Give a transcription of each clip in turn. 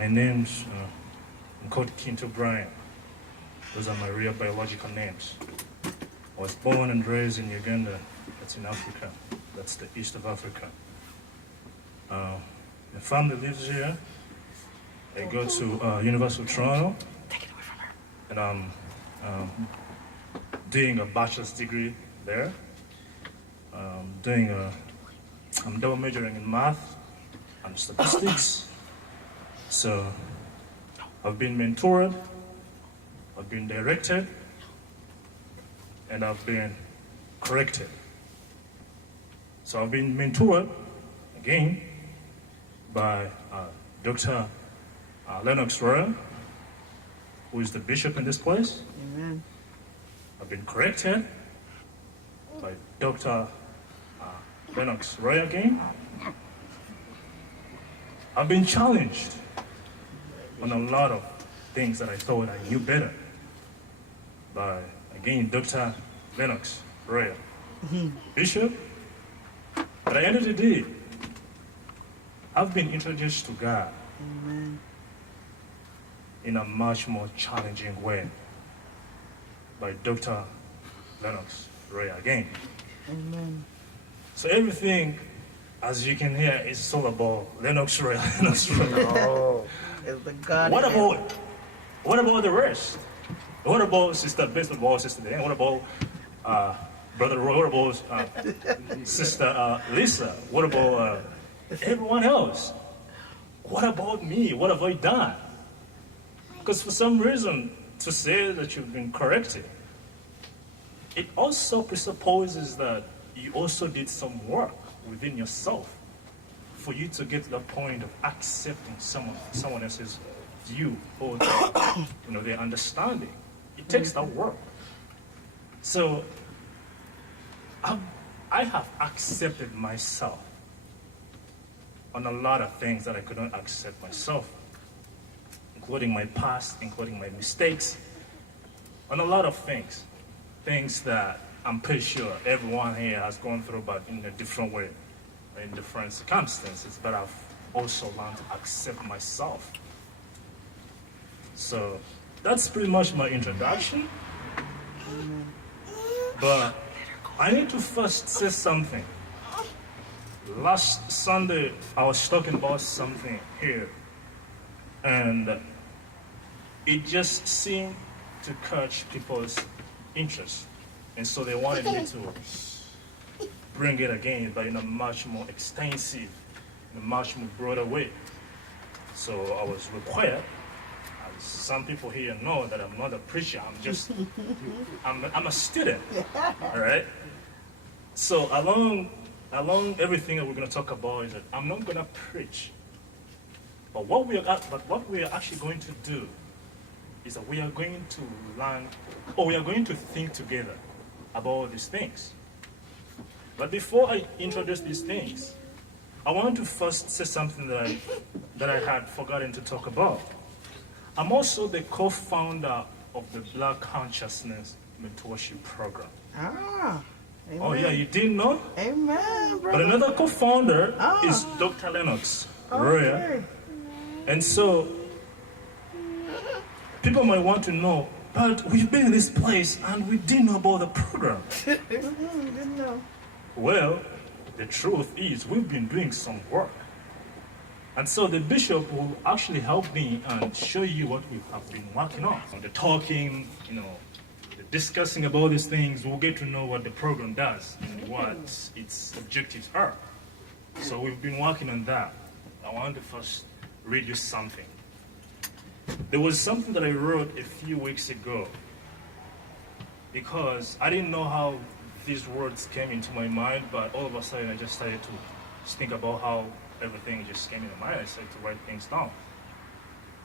My name's I'm called Kinto Brian. Those are my real biological names. I was born and raised in Uganda. That's in Africa. That's the east of Africa. My family lives here. I go to University of Toronto, and I'm doing a bachelor's degree there. I'm double majoring in math and statistics. So I've been mentored, I've been directed, and I've been corrected. So I've been mentored, again, by Dr. Lennox Royal, who is the bishop in this place. Amen. I've been corrected by Dr. Lennox Royal again. I've been challenged on a lot of things that I thought I knew better by, again, Dr. Lennox Royal, bishop. But at the end of the day, I've been introduced to God Amen. in a much more challenging way by Dr. Lennox Royal again. Amen. So everything, as you can hear, is all about Lennox Royal. Lennox Royal. Oh, it's the God. What about the rest? What about Sister Baseball, Sister Dan? What about Brother Roy? What about Sister Lisa? What about everyone else? What about me? What have I done? Because for some reason, to say that you've been corrected, it also presupposes that you also did some work within yourself for you to get to the point of accepting someone else's view or their understanding. It takes that work. So I have accepted myself on a lot of things that I could not accept myself, including my past, including my mistakes, on a lot of things that I'm pretty sure everyone here has gone through, but in a different way, in different circumstances, but I've also learned to accept myself. So that's pretty much my introduction. But I need to first say something. Last Sunday, I was talking about something here, and it just seemed to catch people's interest. And so they wanted me to bring it again, but in a much more extensive, in a much more broader way. So I was required, as some people here know that I'm not a preacher, I'm a student, all right? So along everything that we're going to talk about is that I'm not going to preach. But what we are actually going to do is that we are going to learn, or we are going to think together about these things. But before I introduce these things, I want to first say something that I had forgotten to talk about. I'm also the co-founder of the Black Consciousness Mentorship Program. Ah. Amen. Oh yeah, you didn't know? Amen, brother. But another co-founder is Dr. Lennox Royal. Okay. And so people might want to know, but we've been in this place and we didn't know about the program. Didn't know. Well, the truth is we've been doing some work. And so the bishop will actually help me and show you what we have been working on. The talking, the discussing about these things, we'll get to know what the program does and what its objectives are. So we've been working on that. I want to first read you something. There was something that I wrote a few weeks ago because I didn't know how these words came into my mind, but all of a sudden I just started to think about how everything just came into my mind. I started to write things down.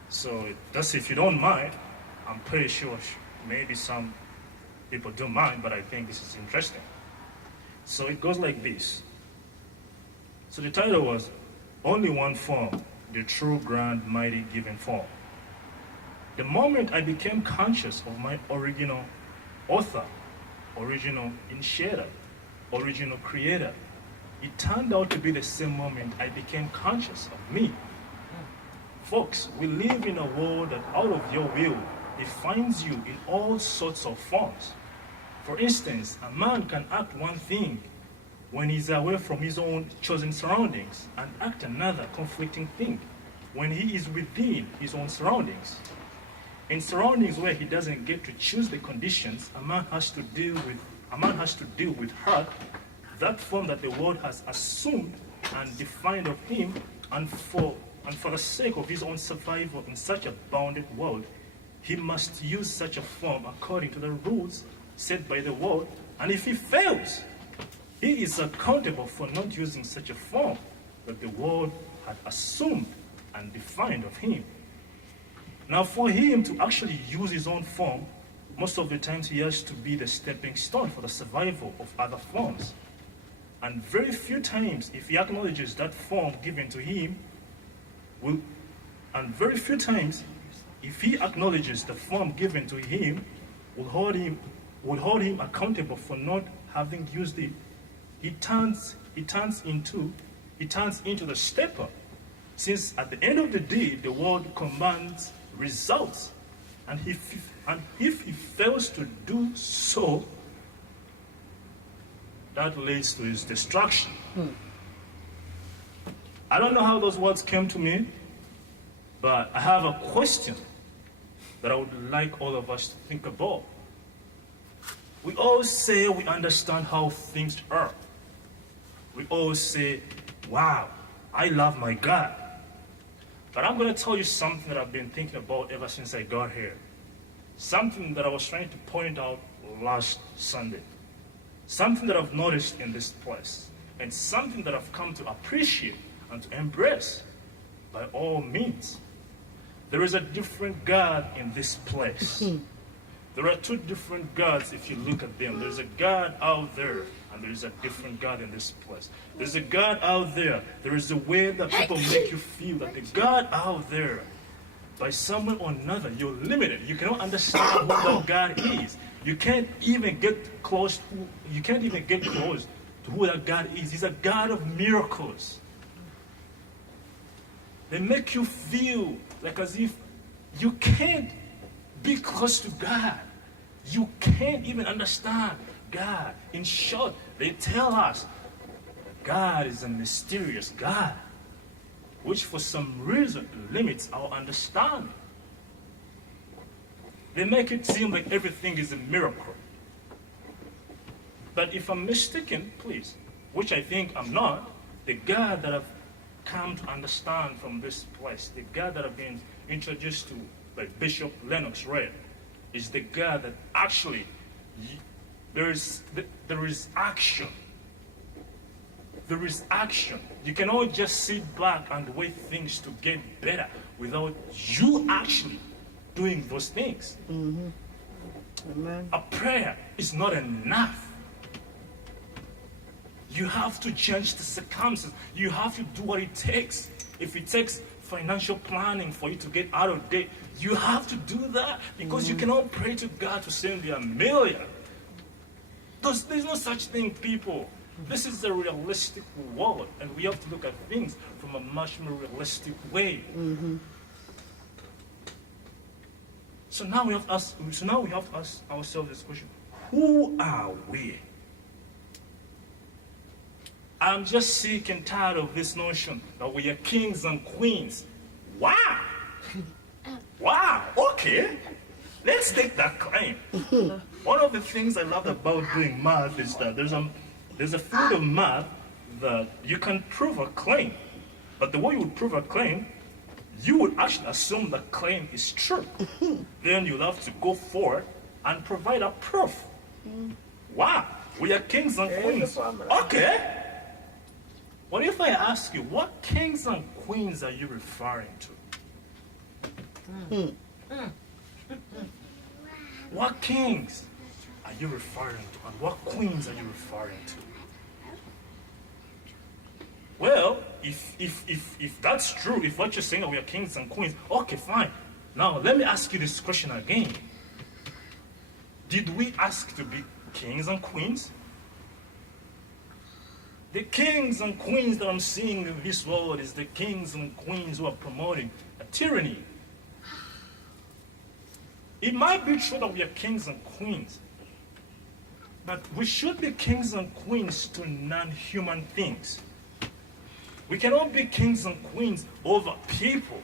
So that's, if you don't mind, I'm pretty sure maybe some people don't mind, but I think this is interesting. So it goes like this. So the title was, Only One Form, the True Grand Mighty Giving Form. The moment I became conscious of my original author, original initiator, original creator, it turned out to be the same moment I became conscious of me. Folks, we live in a world that out of your will, it finds you in all sorts of forms. For instance, a man can act one thing when he's away from his own chosen surroundings and act another conflicting thing when he is within his own surroundings. In surroundings where he doesn't get to choose the conditions, a man has to deal with her, that form that the world has assumed and defined of him, and for the sake of his own survival in such a bounded world, he must use such a form according to the rules set by the world, and if he fails, he is accountable for not using such a form that the world had assumed and defined of him. Now, for him to actually use his own form, most of the times he has to be the stepping stone for the survival of other forms. And very few times, if he acknowledges that form given to him, if he acknowledges the form given to him, will hold him accountable for not having used it. He turns into the stepper, since at the end of the day, the world commands results, and if he fails to do so, that leads to his destruction. I don't know how those words came to me, but I have a question that I would like all of us to think about. We all say we understand how things are. We all say, wow, I love my God. But I'm going to tell you something that I've been thinking about ever since I got here. Something that I was trying to point out last Sunday. Something that I've noticed in this place. And something that I've come to appreciate and to embrace by all means. There is a different God in this place. There are two different gods if you look at them. There's a God out there, and there is a different God in this place. There's a God out there. There is a way that people make you feel that the God out there, by someone or another, you're limited. You cannot understand who that God is. You can't even get close to who that God is. He's a God of miracles. They make you feel like as if you can't be close to God. You can't even understand God. In short, they tell us God is a mysterious God, which for some reason limits our understanding. They make it seem like everything is a miracle. But if I'm mistaken, please, which I think I'm not, the God that I've come to understand from this place, the God that I've been introduced to by Bishop Lennox Red, is the God that actually there is action. There is action. You cannot just sit back and wait things to get better without you actually doing those things. Amen. A prayer is not enough. You have to change the circumstances. You have to do what it takes. If it takes financial planning for you to get out of debt, you have to do that, because you cannot pray to God to send you $1 million. There's no such thing, people. This is a realistic world, and we have to look at things from a much more realistic way. So now we have to ask ourselves this question: who are we? I'm just sick and tired of this notion that we are kings and queens. Wow! Wow, okay. Let's take that claim. One of the things I love about doing math is that there's a field of math that you can prove a claim. But the way you would prove a claim, you would actually assume the claim is true. Then you'll have to go forward and provide a proof. Wow, we are kings and queens. Okay. What if I ask you, what kings and queens are you referring to? What kings are you referring to, and what queens are you referring to? Well, if that's true, if what you're saying that we are kings and queens, okay, fine. Now, let me ask you this question again. Did we ask to be kings and queens? The kings and queens that I'm seeing in this world is the kings and queens who are promoting a tyranny. It might be true that we are kings and queens, but we should be kings and queens to non-human things. We cannot be kings and queens over people,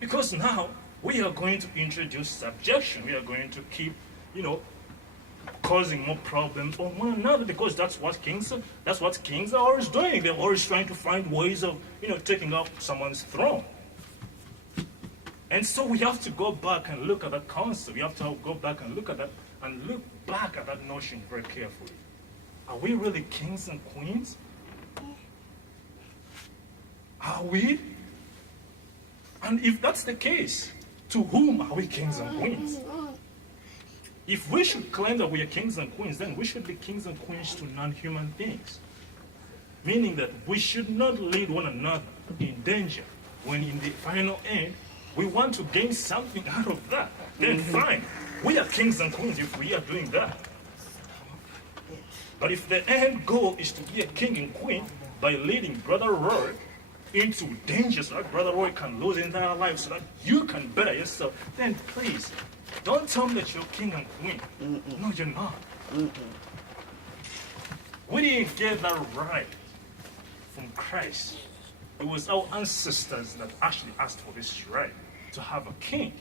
because now we are going to introduce subjection. We are going to keep, causing more problems on one another, because that's what kings are always doing. They're always trying to find ways of, taking up someone's throne. And so we have to go back and look at that concept. We have to go back and look at that, and look back at that notion very carefully. Are we really kings and queens? Are we? And if that's the case, to whom are we kings and queens? If we should claim that we are kings and queens, then we should be kings and queens to non-human things. Meaning that we should not lead one another in danger, when in the final end, we want to gain something out of that. Then fine, we are kings and queens if we are doing that. But if the end goal is to be a king and queen by leading Brother Roy into danger so that Brother Roy can lose his entire life so that you can better yourself, then please, don't tell me that you're king and queen. No, you're not. We didn't get that right from Christ. It was our ancestors that actually asked for this right, to have a king.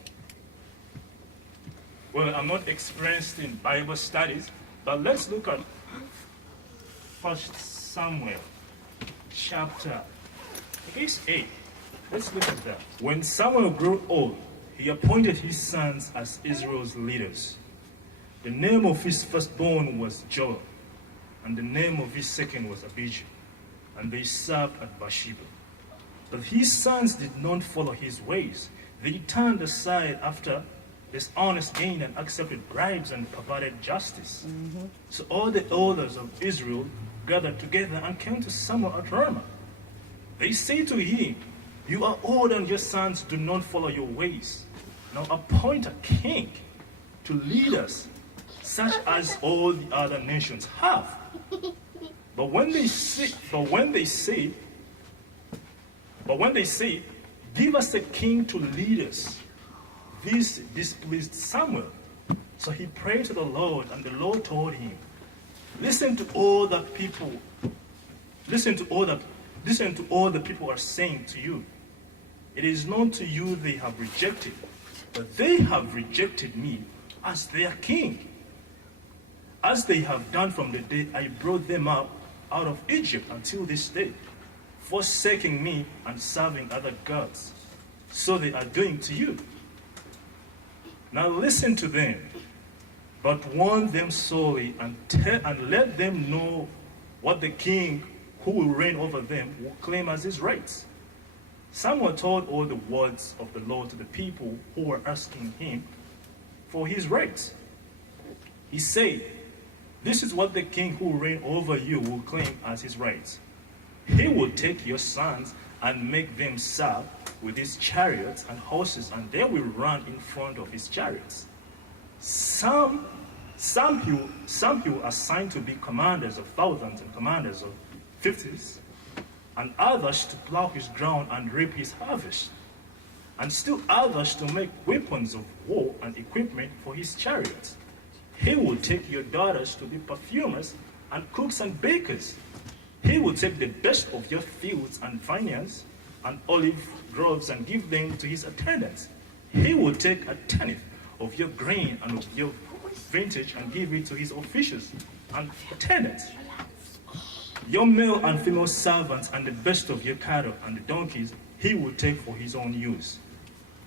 Well, I'm not experienced in Bible studies, but let's look at 1 Samuel chapter 8. Let's look at that. When Samuel grew old, he appointed his sons as Israel's leaders. The name of his firstborn was Joel, and the name of his second was Abijah, and they served at Bathsheba. But his sons did not follow his ways. They turned aside after dishonest gain and accepted bribes and perverted justice. So all the elders of Israel gathered together and came to Samuel at Ramah. They say to him, "You are old and your sons do not follow your ways. Now appoint a king to lead us, such as all the other nations have." But when they say, "Give us a king to lead us," this displeased Samuel. So he prayed to the Lord, and the Lord told him, Listen to all the people are saying to you. It is known to you they have rejected, but they have rejected me as their king, as they have done from the day I brought them up out of Egypt until this day, forsaking me and serving other gods. So they are doing to you. Now listen to them, but warn them sorely and let them know what the king who will reign over them will claim as his rights. Samuel told all the words of the Lord to the people who were asking him for his rights. He said, "This is what the king who will reign over you will claim as his rights. He will take your sons and make them serve with his chariots and horses, and they will run in front of his chariots. Some he will assign to be commanders of thousands and commanders of fifties, and others to plow his ground and reap his harvest, and still others to make weapons of war and equipment for his chariots. He will take your daughters to be perfumers and cooks and bakers. He will take the best of your fields and vineyards and olive groves and give them to his attendants. He will take a tenth of your grain and of your vintage and give it to his officials and attendants. Your male and female servants and the best of your cattle and the donkeys he will take for his own use.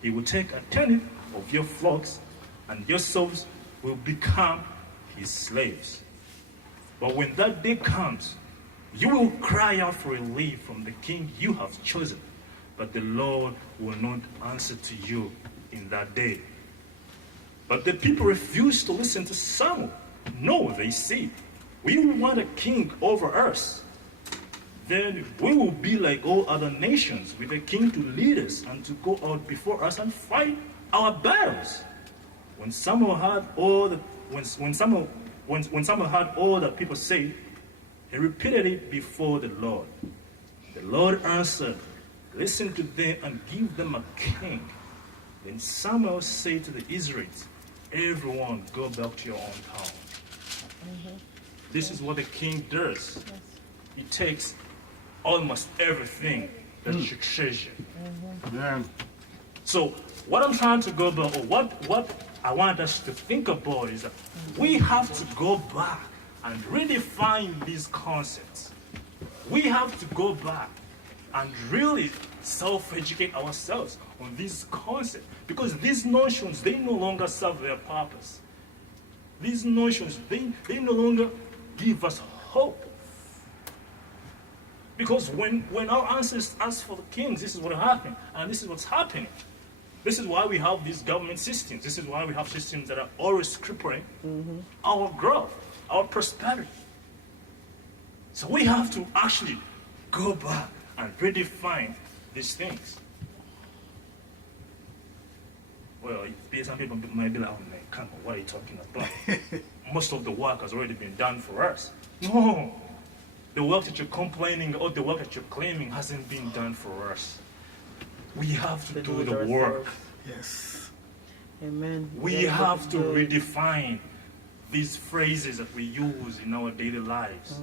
He will take a tenth of your flocks, and your souls will become his slaves. But when that day comes, you will cry out for relief from the king you have chosen, but the Lord will not answer to you in that day." But the people refused to listen to Samuel. "No," they said, "we want a king over us. Then we will be like all other nations, with a king to lead us and to go out before us and fight our battles." When Samuel heard all that people say, he repeated it before the Lord. The Lord answered, listen to them and give them a king. Then Samuel said to the Israelites, everyone go back to your own town. This is what the king does. He takes almost everything that you treasure. Amen. So what I'm trying to go back, or what I want us to think about is that we have to go back and redefine these concepts. We have to go back and really self-educate ourselves on these concepts, because these notions, they no longer serve their purpose. These notions, they no longer give us hope. Because when our ancestors asked for the kings, this is what happened, and this is what's happening. This is why we have these government systems. This is why we have systems that are always crippling our growth, our prosperity. So we have to actually go back and redefine these things. Well, some people might be like, oh man, come on, what are you talking about? Most of the work has already been done for us. No, the work that you're complaining or the work that you're claiming hasn't been done for us. We have to do the work. Yes. Amen. We have to redefine these phrases that we use in our daily lives.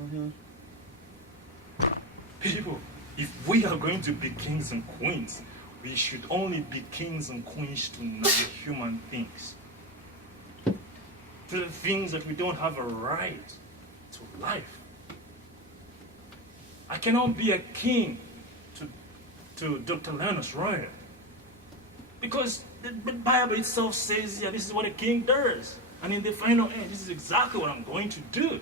People, if we are going to be kings and queens, we should only be kings and queens to non-human things. To the things that we don't have a right to life. I cannot be a king to Dr. Linus Royer, because the Bible itself says, yeah, this is what a king does. And in the final end, this is exactly what I'm going to do.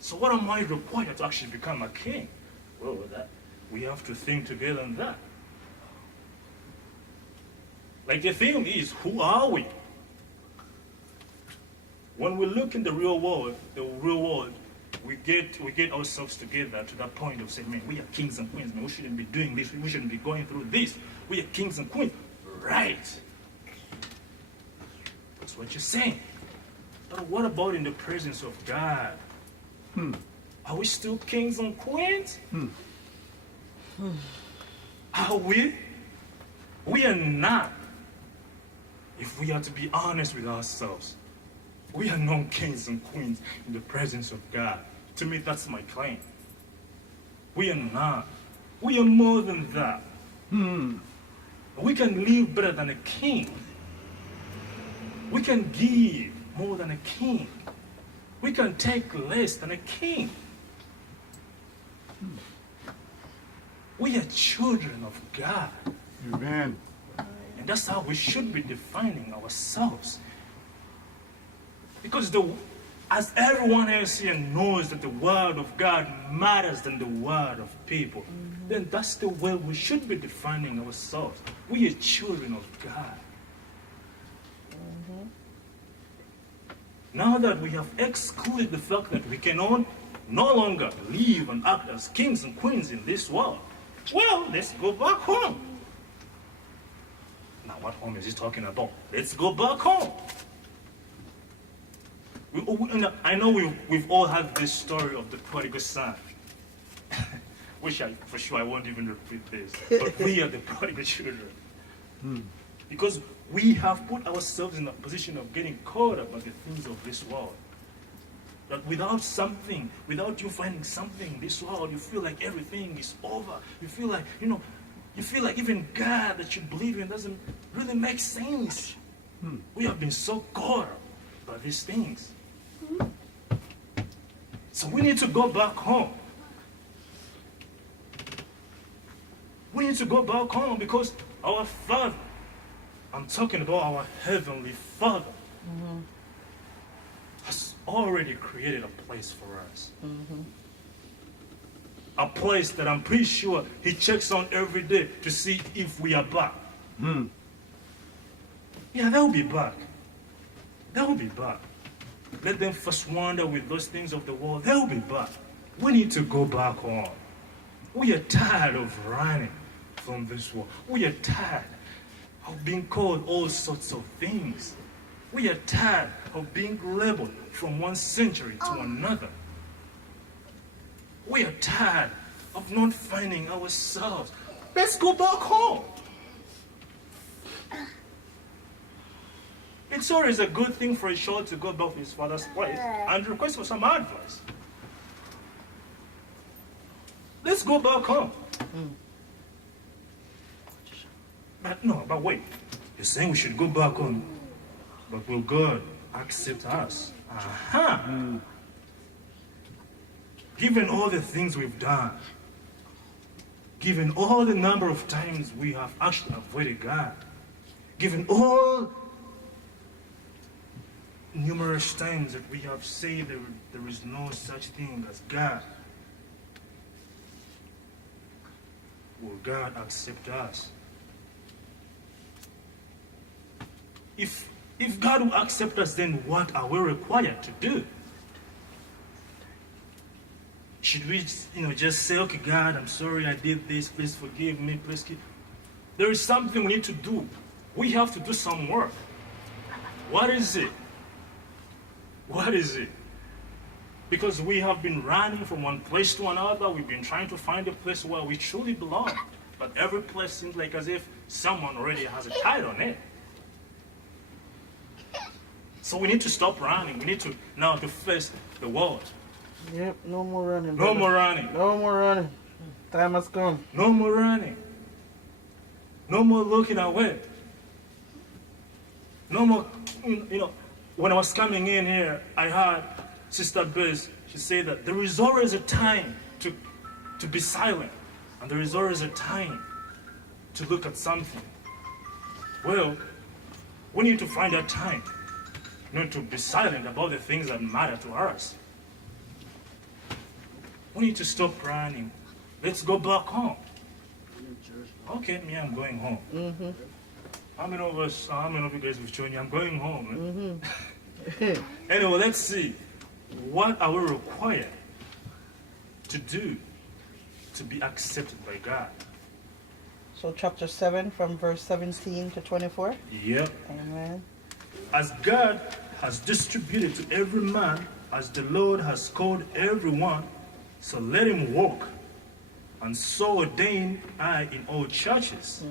So what am I required to actually become a king? Well, we have to think together on that. Like the thing is, who are we? When we look in the real world, we get ourselves together to that point of saying, man, we are kings and queens, man, we shouldn't be doing this, we shouldn't be going through this. We are kings and queens. Right. That's what you're saying. But what about in the presence of God? Are we still kings and queens? Are we? We are not. If we are to be honest with ourselves, we are not kings and queens in the presence of God. To me, that's my claim. We are not. We are more than that. We can live better than a king. We can give more than a king. We can take less than a king. We are children of God. Amen. And that's how we should be defining ourselves. Because as everyone else here knows that the word of God matters than the word of people, then that's the way we should be defining ourselves. We are children of God. Now that we have excluded the fact that we can no longer live and act as kings and queens in this world, well, let's go back home. Now, what home is he talking about? Let's go back home. I know we've all had this story of the prodigal son. Which for sure I won't even repeat this. But we are the prodigal children. Because we have put ourselves in a position of getting caught up by the things of this world. That without you finding something in this world, you feel like everything is over. You feel like even God that you believe in doesn't really make sense. We have been so caught up by these things. So we need to go back home. We need to go back home because our Father, I'm talking about our Heavenly Father, has already created a place for us. A place that I'm pretty sure He checks on every day to see if we are back. Yeah, they'll be back. They'll be back. Let them first wander with those things of the world. They'll be back. We need to go back home. We are tired of running from this world. We are tired of being called all sorts of things. We are tired of being labeled from one century to another. We are tired of not finding ourselves. Let's go back home. It's always a good thing for a child to go back to his father's place and request for some advice. Let's go back home. But wait. You're saying we should go back home, but will God accept us? Aha! Given all the things we've done, given all the number of times we have actually avoided God, given all numerous times that we have said there is no such thing as God, will God accept us? If God will accept us, then what are we required to do? Should we, just say, okay, God, I'm sorry I did this, please forgive me, please keep... There is something we need to do. We have to do some work. What is it? What is it? Because we have been running from one place to another, we've been trying to find a place where we truly belong. But every place seems like as if someone already has a title on it. So we need to stop running. We need to now to face the world. Yep, no more running. No more running. No more running. Time has come. No more running. No more looking away. No more, when I was coming in here, I heard Sister Biz, she said that there is always a time to be silent. And there is always a time to look at something. Well, we need to find that time. Not to be silent about the things that matter to us. We need to stop running. Let's go back home. Okay, me, I'm going home. Mm-hmm. How many of you guys will join me? I'm going home. Mm-hmm. Anyway, let's see. What are we required to do to be accepted by God? So chapter 7 from verse 17 to 24. Yep. Amen. As God has distributed to every man, as the Lord has called everyone, so let him walk. And so ordain I in all churches.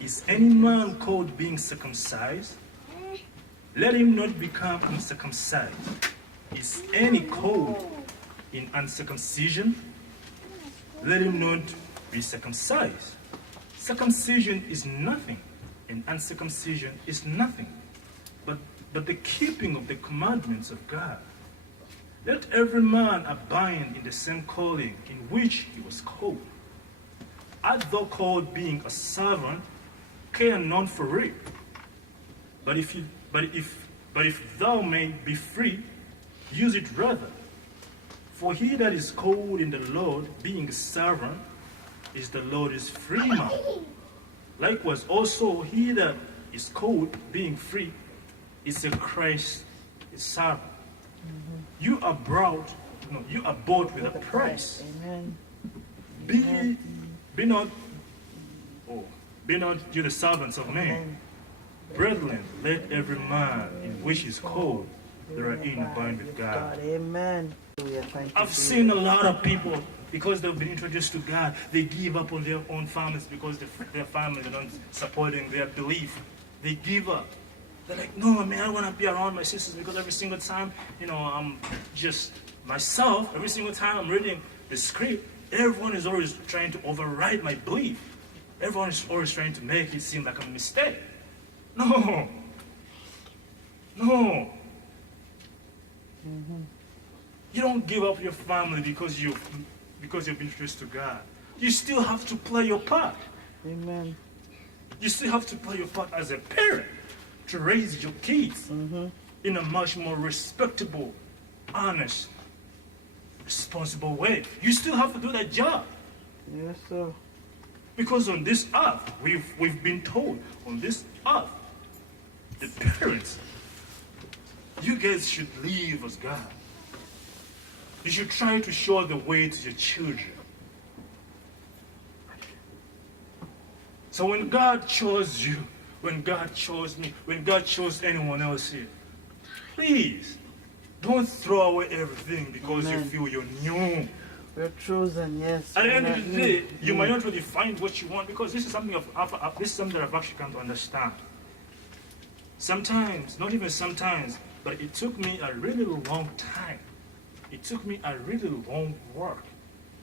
Is any man called being circumcised? Let him not become uncircumcised. Is any called in uncircumcision? Let him not be circumcised. Circumcision is nothing, and uncircumcision is nothing, but the keeping of the commandments of God. Let every man abide in the same calling in which he was called. Art thou called being a servant, care not for it. But if thou may be free, use it rather. For he that is called in the Lord, being a servant, is the Lord's free man. Likewise also he that is called, being free, is a Christ servant. You are bought with a price. Amen. Be not you the servants of men. Brethren, let every man in which is called therein abide with God. Amen. I've seen a lot of people, because they've been introduced to God, they give up on their own families because their families are not supporting their belief. They give up. They're like, no, man, I want to be around my sisters because every single time, I'm just myself. Every single time I'm reading the script, everyone is always trying to override my belief. Everyone is always trying to make it seem like I'm a mistake. No. No. You don't give up your family because you've been introduced to God. You still have to play your part. Amen. You still have to play your part as a parent to raise your kids in a much more respectable, honest, responsible way. You still have to do that job. Yes, sir. Because on this earth, we've been told, on this earth, the parents, you guys should live as God. You should try to show the way to your children. So when God chose you, when God chose me, when God chose anyone else here, please don't throw away everything because you feel you're new. We're chosen, yes. At the we're end not of the day, new. you might not really find what you want because this is something this is something that I've actually come to understand. Sometimes, not even sometimes, but it took me a really long time. It took me a really long work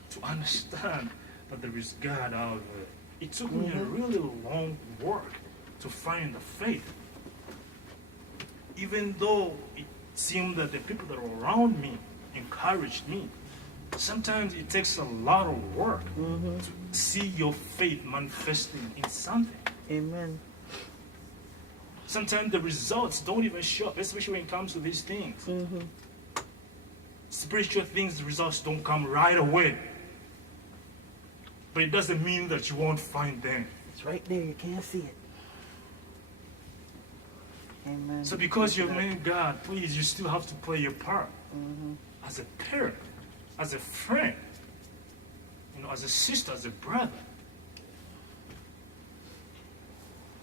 to understand that there is God out there. It took me a really long work to find the faith. Even though it seemed that the people that were around me encouraged me, sometimes it takes a lot of work to see your faith manifesting in something. Amen. Sometimes the results don't even show up, especially when it comes to these things. Spiritual things, the results don't come right away. But it doesn't mean that you won't find them. It's right there. You can't see it. Amen. So because you've made God, please, you still have to play your part. As a parent, as a friend, as a sister, as a brother.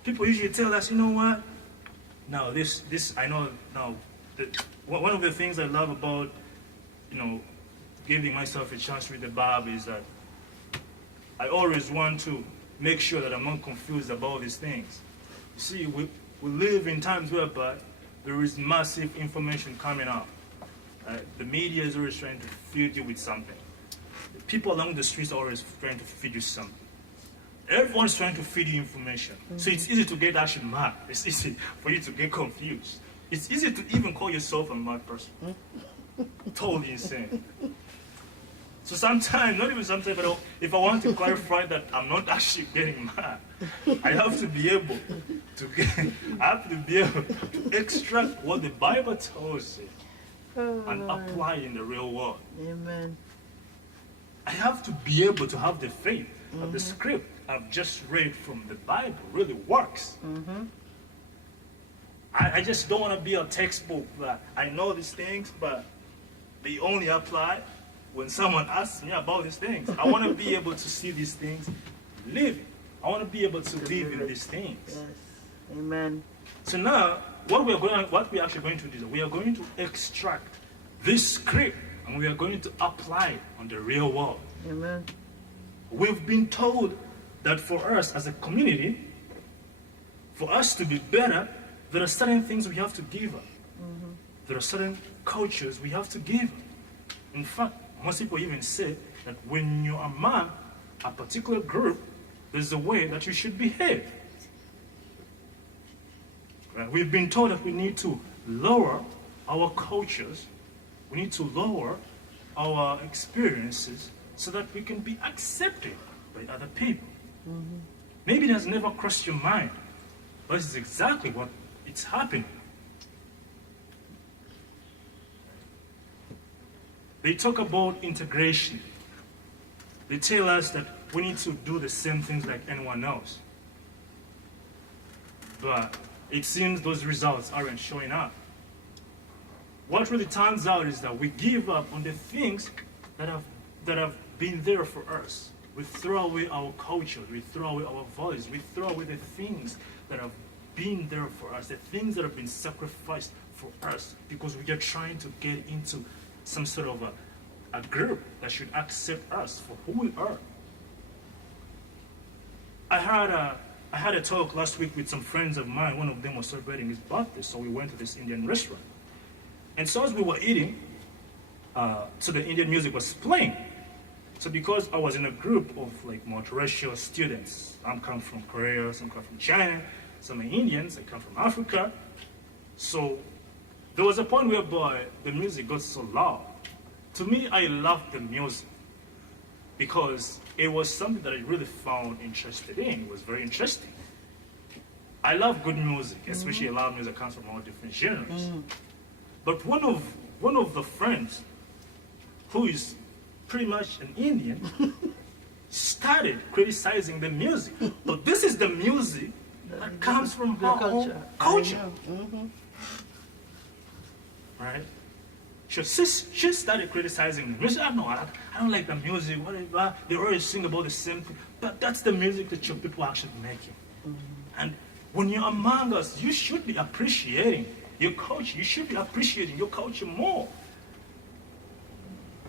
People usually tell us, you know what? Now this I know now. One of the things I love about, giving myself a chance to read the Bible is that I always want to make sure that I'm not confused about these things. You see, we live in times whereby there is massive information coming out. The media is always trying to feed you with something. The people along the streets are always trying to feed you something. Everyone's trying to feed you information. So it's easy to get actually mad. It's easy for you to get confused. It's easy to even call yourself a mad person. Totally insane. So sometimes, not even sometimes, but if I want to clarify that I'm not actually getting mad, I have to be able to extract what the Bible tells you and apply it in the real world. Amen. I have to be able to have the faith that the script I've just read from the Bible really works. I just don't want to be a textbook that I know these things, but they only apply when someone asks me about these things. I want to be able to see these things living. I want to be able to live in these things. Yes. Amen. So now, what we're actually going to do is we are going to extract this script and we are going to apply it on the real world. Amen. We've been told that for us as a community, for us to be better, there are certain things we have to give up. There are certain cultures we have to give up. In fact, most people even say that when you're among a particular group, there's a way that you should behave. Right? We've been told that we need to lower our cultures, we need to lower our experiences so that we can be accepted by other people. Maybe it has never crossed your mind, but this is exactly what it's happening. They talk about integration. They tell us that we need to do the same things like anyone else. But it seems those results aren't showing up. What really turns out is that we give up on the things that have been there for us. We throw away our culture, we throw away our values, we throw away the things that have been there for us, the things that have been sacrificed for us, because we are trying to get into some sort of a group that should accept us for who we are. I had a talk last week with some friends of mine. One of them was celebrating his birthday, so we went to this Indian restaurant. And so as we were eating, so the Indian music was playing. So because I was in a group of like multiracial students, some come from Korea, some come from China, some are Indians, I come from Africa. So there was a point whereby the music got so loud. To me, I loved the music because it was something that I really found interested in. It was very interesting. I love good music, especially a lot of music comes from all different genres. But one of the friends, who is pretty much an Indian, started criticizing the music. But this is the music that comes from The our own culture. Right? She started criticizing the music. I don't like the music, whatever. They always sing about the same thing. But that's the music that your people are actually making. And when you're among us, you should be appreciating your culture. You should be appreciating your culture more.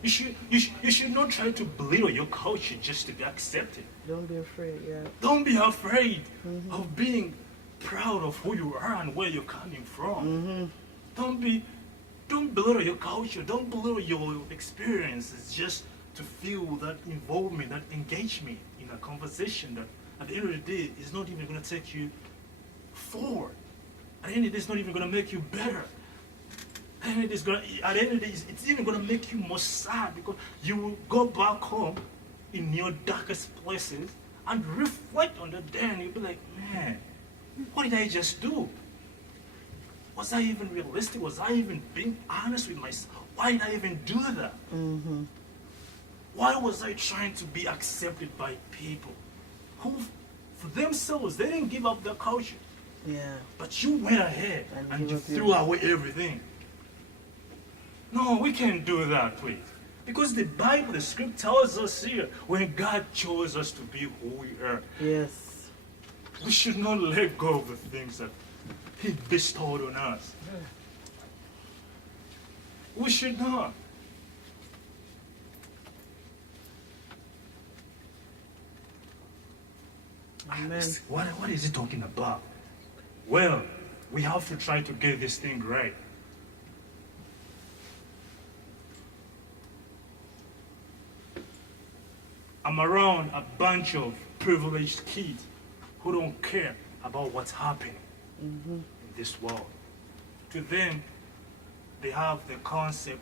You should not try to belittle your culture just to be accepted. Don't be afraid, yeah. Don't be afraid of being proud of who you are and where you're coming from. Don't belittle your culture. Don't belittle your experiences just to feel that involvement, that engagement in a conversation that at the end of the day is not even going to take you forward. At the end of the day, it's not even going to make you better. At the end of the day, it's even going to make you more sad because you will go back home in your darkest places and reflect on the day and you'll be like, man, what did I just do? Was I even realistic? Was I even being honest with myself? Why did I even do that? Why was I trying to be accepted by people who, for themselves, they didn't give up their culture. Yeah. But you went ahead and you give up threw away everything. No, we can't do that, please. Because the Bible, the script tells us here, when God chose us to be who we are, Yes. we should not let go of the things that He bestowed on us. We should not. Amen. What is he talking about? Well, we have to try to get this thing right. I'm around a bunch of privileged kids who don't care about what's happening in this world. To them, they have the concept,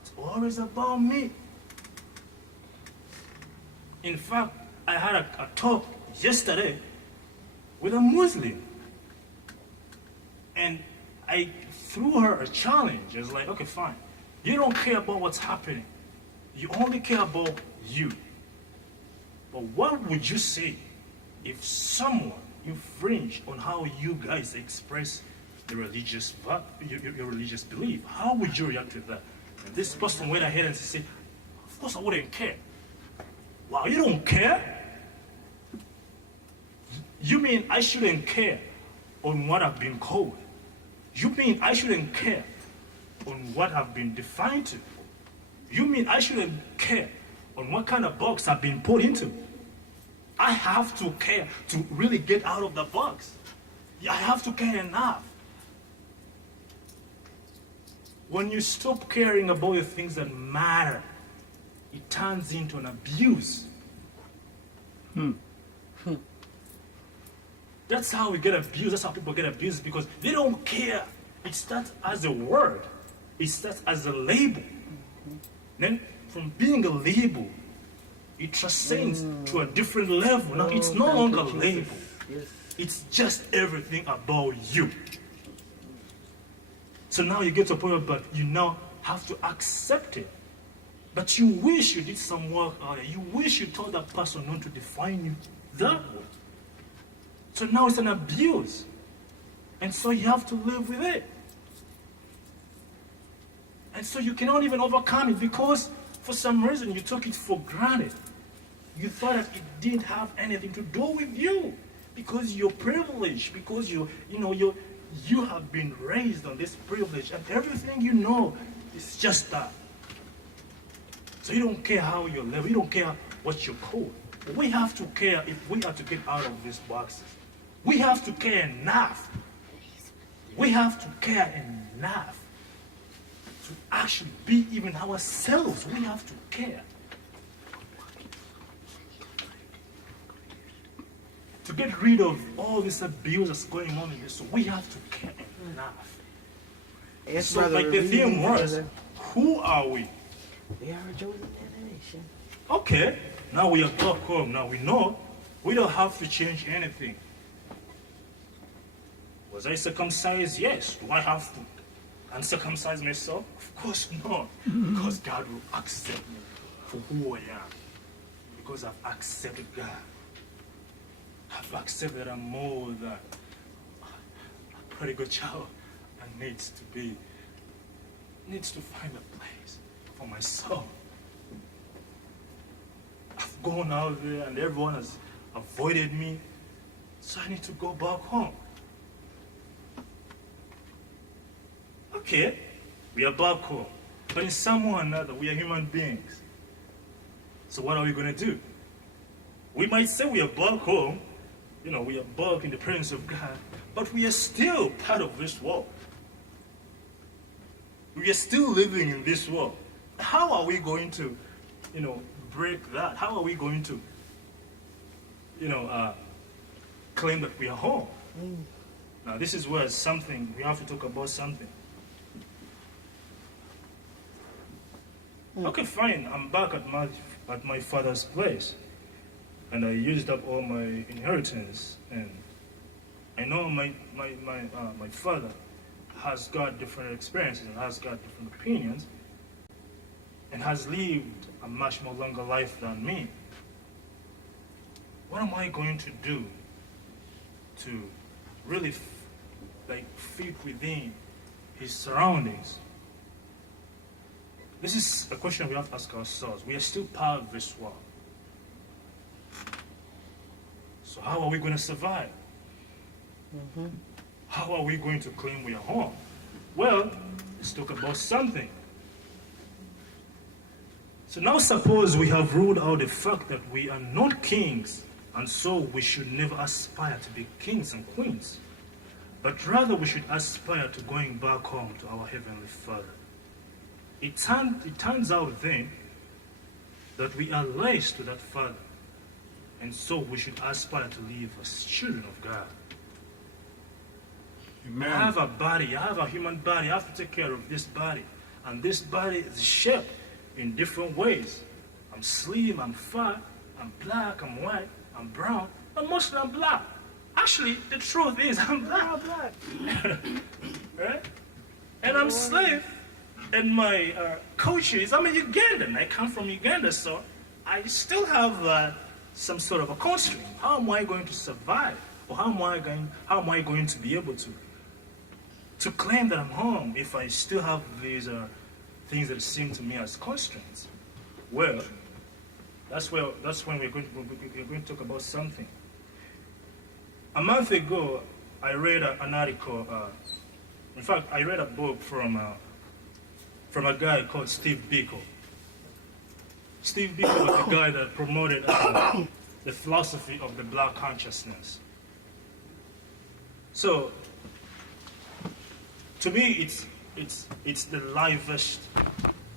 it's always about me. In fact, I had a talk yesterday with a Muslim. And I threw her a challenge. I was like, okay, fine. You don't care about what's happening. You only care about you. But what would you say if someone infringed on how you guys express your religious belief? How would you react to that? And this person went ahead and said, of course I wouldn't care. Wow, you don't care? You mean I shouldn't care on what I've been called? You mean I shouldn't care on what I've been defined to? You mean I shouldn't care on what kind of box I've been put into? I have to care to really get out of the box. I have to care enough. When you stop caring about the things that matter, it turns into an abuse. That's how we get abused. That's how people get abused, because they don't care. It starts as a word. It starts as a label. Then from being a label, it transcends to a different level. Now it's no longer a label. Yes. It's just everything about you. So now you get to a point where you now have to accept it. But you wish you did some work on it. You wish you told that person not to define you that way. So now it's an abuse. And so you have to live with it. And so you cannot even overcome it because for some reason you took it for granted. You thought that it didn't have anything to do with you because you're privileged, because you have been raised on this privilege, and everything you know is just that. So you don't care how you're living, you don't care what you're called. We have to care if we are to get out of these boxes. We have to care enough. We have to care enough to actually be even ourselves. We have to care. To get rid of all this abuse that's going on in this, so we have to care enough. Yes, So brother, like the we theme need was, brother. who are we? We are a chosen generation. Okay, now we are back home. Now we know we don't have to change anything. Was I circumcised? Yes. Do I have to uncircumcise myself? Of course not. Because God will accept me for who I am. Because I've accepted God. I've accepted that I'm more than a prodigal child and needs to find a place for myself. I've gone out there and everyone has avoided me, so I need to go back home. Okay, we are back home. But in some way or another, we are human beings. So what are we going to do? We might say we are back home, we are back in the presence of God, but we are still part of this world. We are still living in this world. How are we going to, break that? How are we going to, claim that we are home? Now, this is where we have to talk about something. Okay, fine, I'm back at my father's place. And I used up all my inheritance. And I know my father has got different experiences and has got different opinions and has lived a much more longer life than me. What am I going to do to really fit within his surroundings? This is a question we have to ask ourselves. We are still part of this world. So how are we going to survive? How are we going to claim we are home? Well, let's talk about something. So now suppose we have ruled out the fact that we are not kings, and so we should never aspire to be kings and queens, but rather we should aspire to going back home to our Heavenly Father. It turns out then that we are lives to that Father, and so we should aspire to live as children of God. Amen. I have a body, I have a human body, I have to take care of this body. And this body is shaped in different ways. I'm slim, I'm fat, I'm black, I'm white, I'm brown, but mostly I'm black. Actually, the truth is I'm black. Right? And I'm slave. And my culture is, I'm a Ugandan. I come from Uganda, so I still have some sort of a constraint. How am I going to survive? Or how am I going to be able to claim that I'm home if I still have these things that seem to me as constraints? Well, that's when we're going to talk about something. A month ago, I read an article. In fact, I read a book from a guy called Steve Biko. Steve Biko was the guy that promoted the philosophy of the black consciousness. So, to me, it's the livest,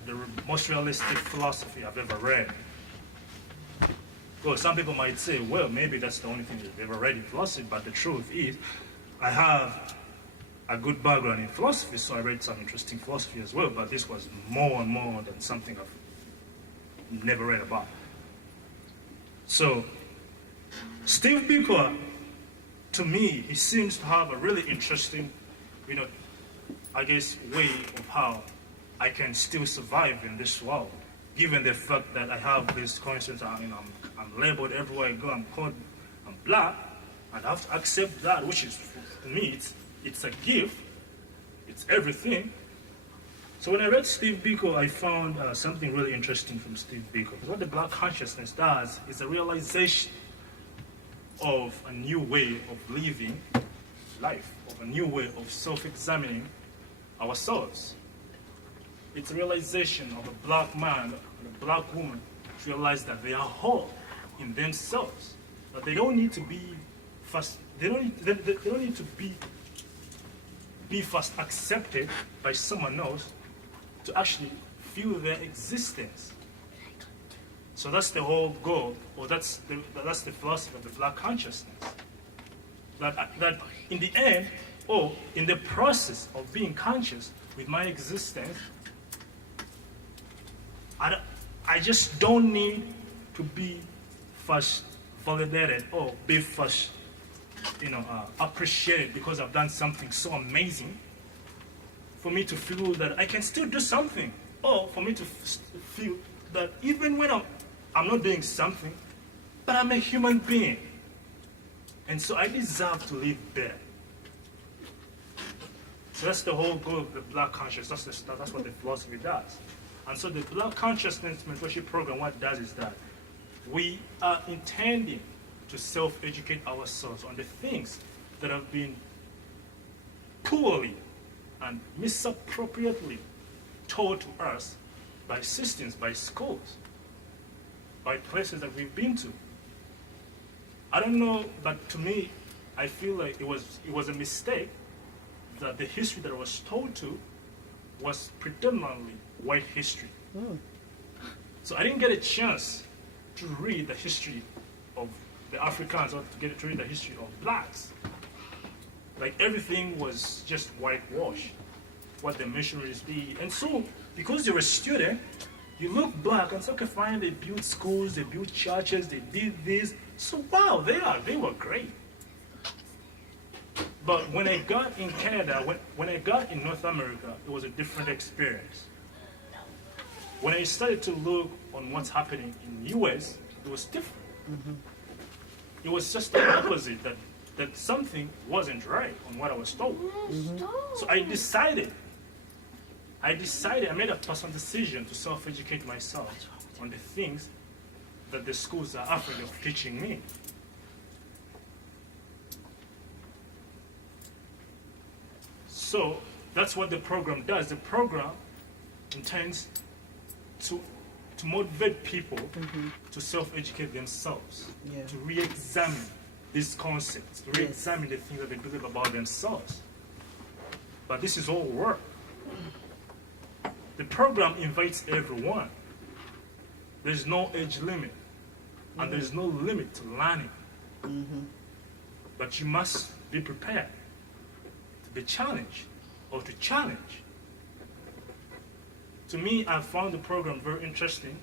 the most realistic philosophy I've ever read. Well, some people might say, well, maybe that's the only thing you've ever read in philosophy, but the truth is, I have a good background in philosophy, so I read some interesting philosophy as well, but this was more and more than something I've never read about. So, Steve Biko, to me, he seems to have a really interesting, I guess, way of how I can still survive in this world, given the fact that I have this conscience, I'm labeled everywhere I go, I'm called, I'm black, and I have to accept that, which is, for me, it's a gift, it's everything. So when I read Steve Biko, I found something really interesting from Steve Biko. What the black consciousness does is a realization of a new way of living life, of a new way of self-examining ourselves. It's a realization of a black man and a black woman to realize that they are whole in themselves, that they don't need to be first. They don't need to be first accepted by someone else to actually feel their existence. So that's the whole goal, or that's the philosophy of the black consciousness. That in the end, or in the process of being conscious with my existence, I just don't need to be first validated or be first, appreciated because I've done something so amazing for me to feel that I can still do something, or for me to feel that even when I'm not doing something, but I'm a human being, and so I deserve to live better. So that's the whole goal of the black consciousness. That's what the philosophy does. And so the black consciousness mentorship program, what it does is that we are intending to self-educate ourselves on the things that have been poorly and misappropriately taught to us by systems, by schools, by places that we've been to. I don't know, but to me, I feel like it was a mistake that the history that I was told to was predominantly white history. So I didn't get a chance to read the history of the Africans or to read the history of blacks. Like everything was just whitewashed, what the missionaries did. And so, because you're a student, you look back and say, okay, fine, they built schools, they built churches, they did this. So wow, they were great. But when I got in Canada, when I got in North America, it was a different experience. When I started to look on what's happening in the US, it was different. It was just the opposite, that something wasn't right on what I was told. So I made a personal decision to self-educate myself on the things that the schools are afraid of teaching me. So that's what the program does. The program intends to motivate people to self-educate themselves, Yeah. to re-examine these concepts, to re-examine the things that they believe about themselves. But this is all work. The program invites everyone. There's no age limit, and there's no limit to learning. But you must be prepared to be challenged or to challenge. To me, I found the program very interesting.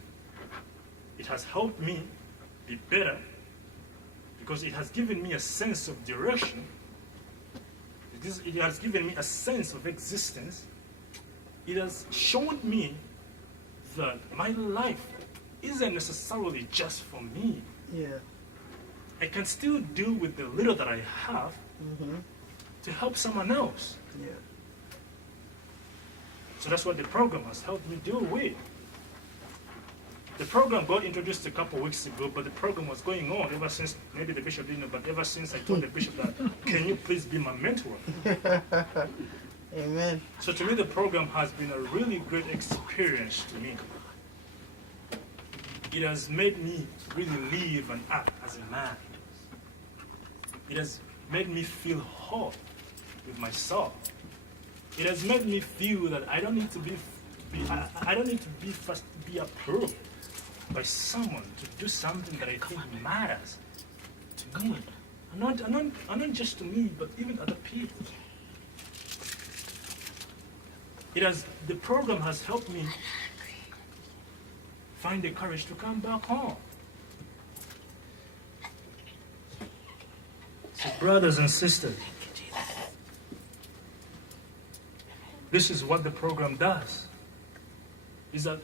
It has helped me be better because it has given me a sense of direction. It has given me a sense of existence. It has shown me that my life isn't necessarily just for me. Yeah. I can still do with the little that I have to help someone else. Yeah. So that's what the program has helped me deal with. The program got introduced a couple of weeks ago, but the program was going on ever since, maybe the bishop didn't know, but ever since I told the bishop that, can you please be my mentor? Amen. So to me, the program has been a really great experience to me. It has made me really live and act as a man. It has made me feel whole with myself. It has made me feel that I don't need to be approved by someone to do something that I think matters to me. And not just to me, but even other people. The program has helped me find the courage to come back home. So brothers and sisters, this is what the program does. Is that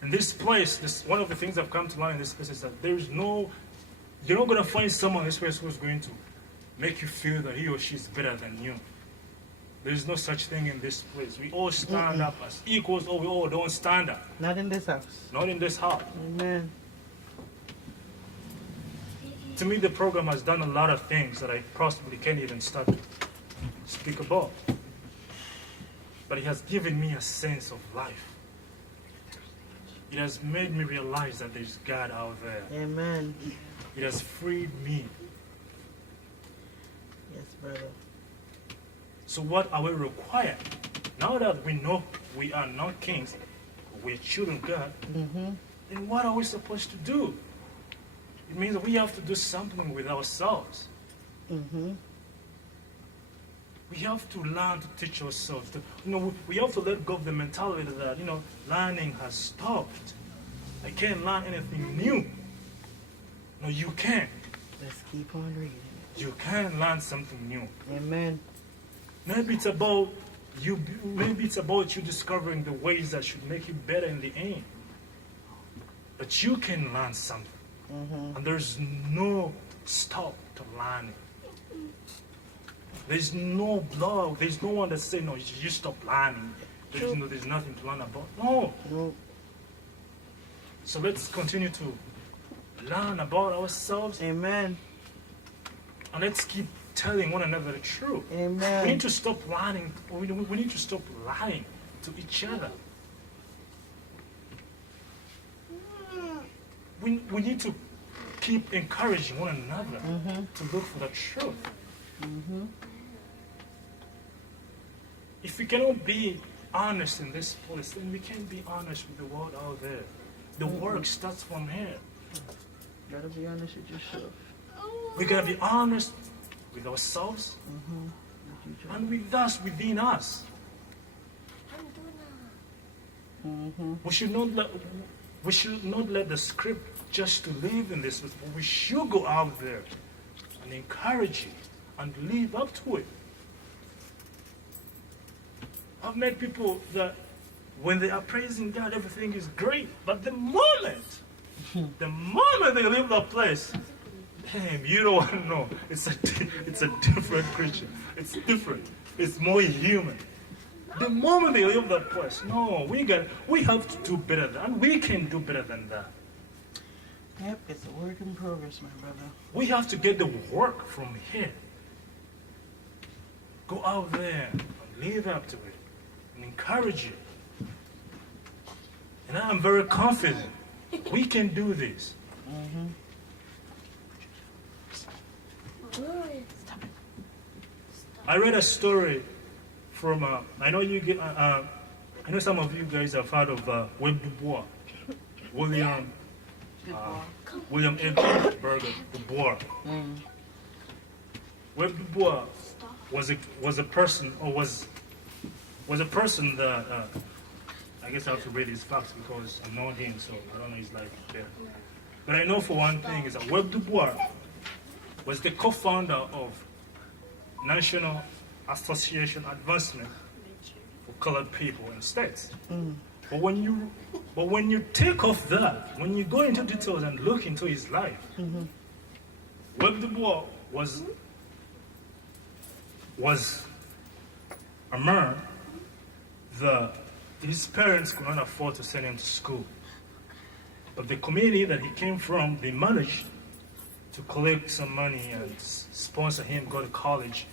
in this place, one of the things I've come to learn in this place is that you're not going to find someone in this place who's going to make you feel that he or she is better than you. There's no such thing in this place. We all stand up as equals, or we all don't stand up. Not in this house. Not in this house. Amen. To me, the program has done a lot of things that I possibly can't even start to speak about. But it has given me a sense of life. It has made me realize that there's God out there. Amen. It has freed me. Yes, brother. So what are we required? Now that we know we are not kings, we're children of God, then what are we supposed to do? It means that we have to do something with ourselves. We have to learn to teach ourselves. We have to let go of the mentality that, learning has stopped. I can't learn anything new. No, you can. Let's keep on reading. You can learn something new. Amen. Maybe it's about you discovering the ways that should make you better in the end. But you can learn something. And there's no stop to learning. There's no blog. There's no one that say, no, you stop learning. There's nothing to learn about. No. So let's continue to learn about ourselves. Amen. And let's keep telling one another the truth. Amen. We need to stop lying. We need to stop lying to each other. we need to keep encouraging one another to look for the truth. If we cannot be honest in this place, then we can't be honest with the world out there. The work starts from here. Gotta be honest with yourself. We gotta be honest with ourselves and with us within us. We should not let the script just to live in this, but we should go out there and encourage it and live up to it. I've met people that when they are praising God, everything is great, but the moment they leave that place, damn, you don't want to know. It's a different creature. It's different. It's more human. The moment they leave that place, no, we have to do better than, we can do better than that. Yep, it's a work in progress, my brother. We have to get the work from here. Go out there and live up to it and encourage it. And I'm very confident we can do this. I read a story from I know some of you guys have heard of Webb Du Bois, William Edward Du Bois. Webb Du Bois was a person that I guess I have to read his facts because I know him, so I don't know his life there. But I know for one thing is that Webb Du Bois was the co-founder of National Association Advancement for Colored People in States. But when you take off that, when you go into details and look into his life, Webb Du Bois was a man that his parents could not afford to send him to school. But the community that he came from, they managed to collect some money and sponsor him go to college.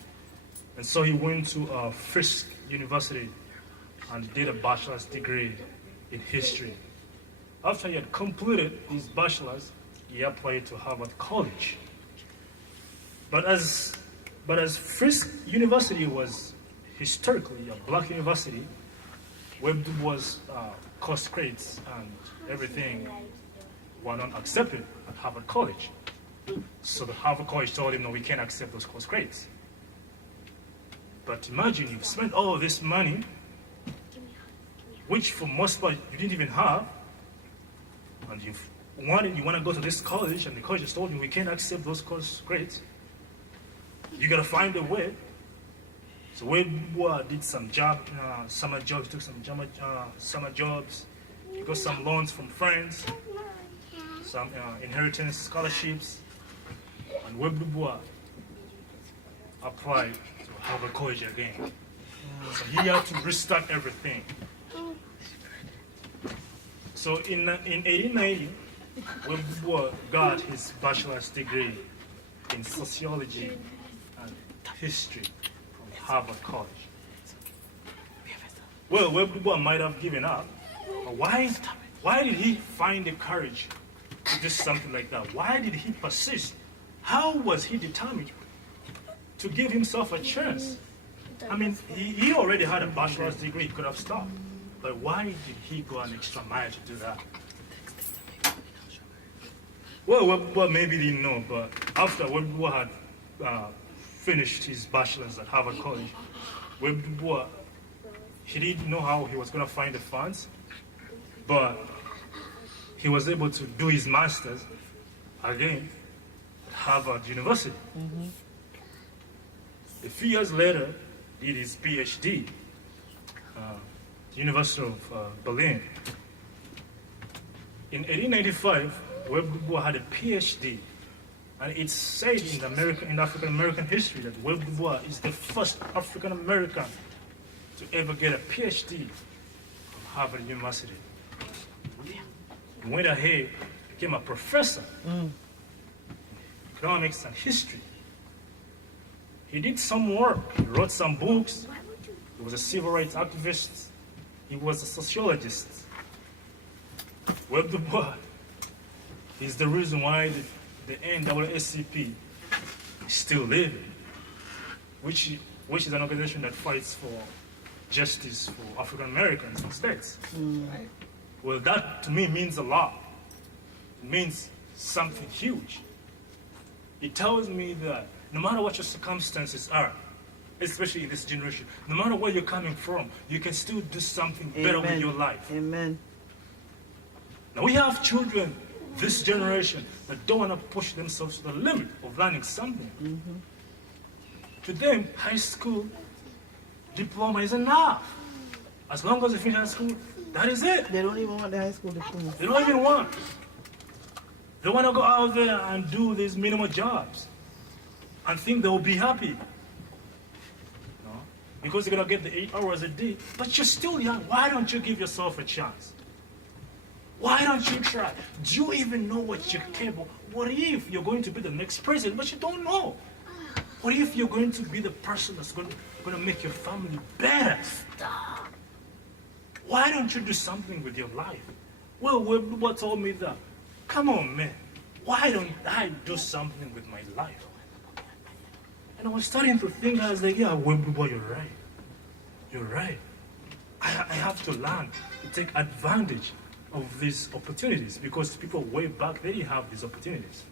And so he went to Fisk University and did a bachelor's degree in history. After he had completed his bachelor's, he applied to Harvard College. But as Fisk University was historically a black university, Webb Du Bois' course grades and everything were not accepted at Harvard College. So the Harvard College told him, no, we can't accept those course grades. But imagine you've spent all this money, which for most part you didn't even have, and you want to go to this college, and the college has told you we can't accept those course grades. You gotta find a way. So Webb Du Bois did some summer jobs, took some summer jobs. He got some loans from friends, some inheritance scholarships, and Webb Du Bois applied to Harvard College again. So he had to restart everything. So in 1890, Webb Du Bois got his bachelor's degree in sociology and history from Harvard College. Well, Webb Du Bois might have given up. But why did he find the courage to do something like that? Why did he persist? How was he determined to give himself a chance? I mean, he already had a bachelor's degree, he could have stopped. But why did he go an extra mile to do that? Well, Webb Du Bois maybe didn't know, but after Webb Du Bois had finished his bachelor's at Harvard College, Webb Du Bois, he didn't know how he was going to find the funds, but he was able to do his master's again at Harvard University. A few years later, he did his PhD at the University of Berlin. In 1895, Webb Du Bois had a PhD, and it's said in African American history that Webb Du Bois is the first African American to ever get a PhD from Harvard University. He went ahead, became a professor in economics and history. He did some work, he wrote some books, he was a civil rights activist, he was a sociologist. Webb Du Bois is the reason why the NAACP is still living, which is an organization that fights for justice for African Americans in states. Well, that to me means a lot. It means something huge. It tells me that no matter what your circumstances are, especially in this generation, no matter where you're coming from, you can still do something better with your life. Amen. Now we have children, this generation, that don't want to push themselves to the limit of learning something. To them, high school diploma is enough. As long as they finish high school, that is it. They don't even want the high school diploma. They don't even want. They want to go out there and do these minimal jobs and think they will be happy. No? Because they're going to get the 8 hours a day. But you're still young. Why don't you give yourself a chance? Why don't you try? Do you even know what you're capable? What if you're going to be the next president, but you don't know? What if you're going to be the person that's going to make your family better? Stop. Why don't you do something with your life? Well, what told me that? Come on, man. Why don't I do something with my life? And I was starting to think, I was like, yeah, boy, you're right. You're right. I have to learn to take advantage of these opportunities because people way back, they have these opportunities.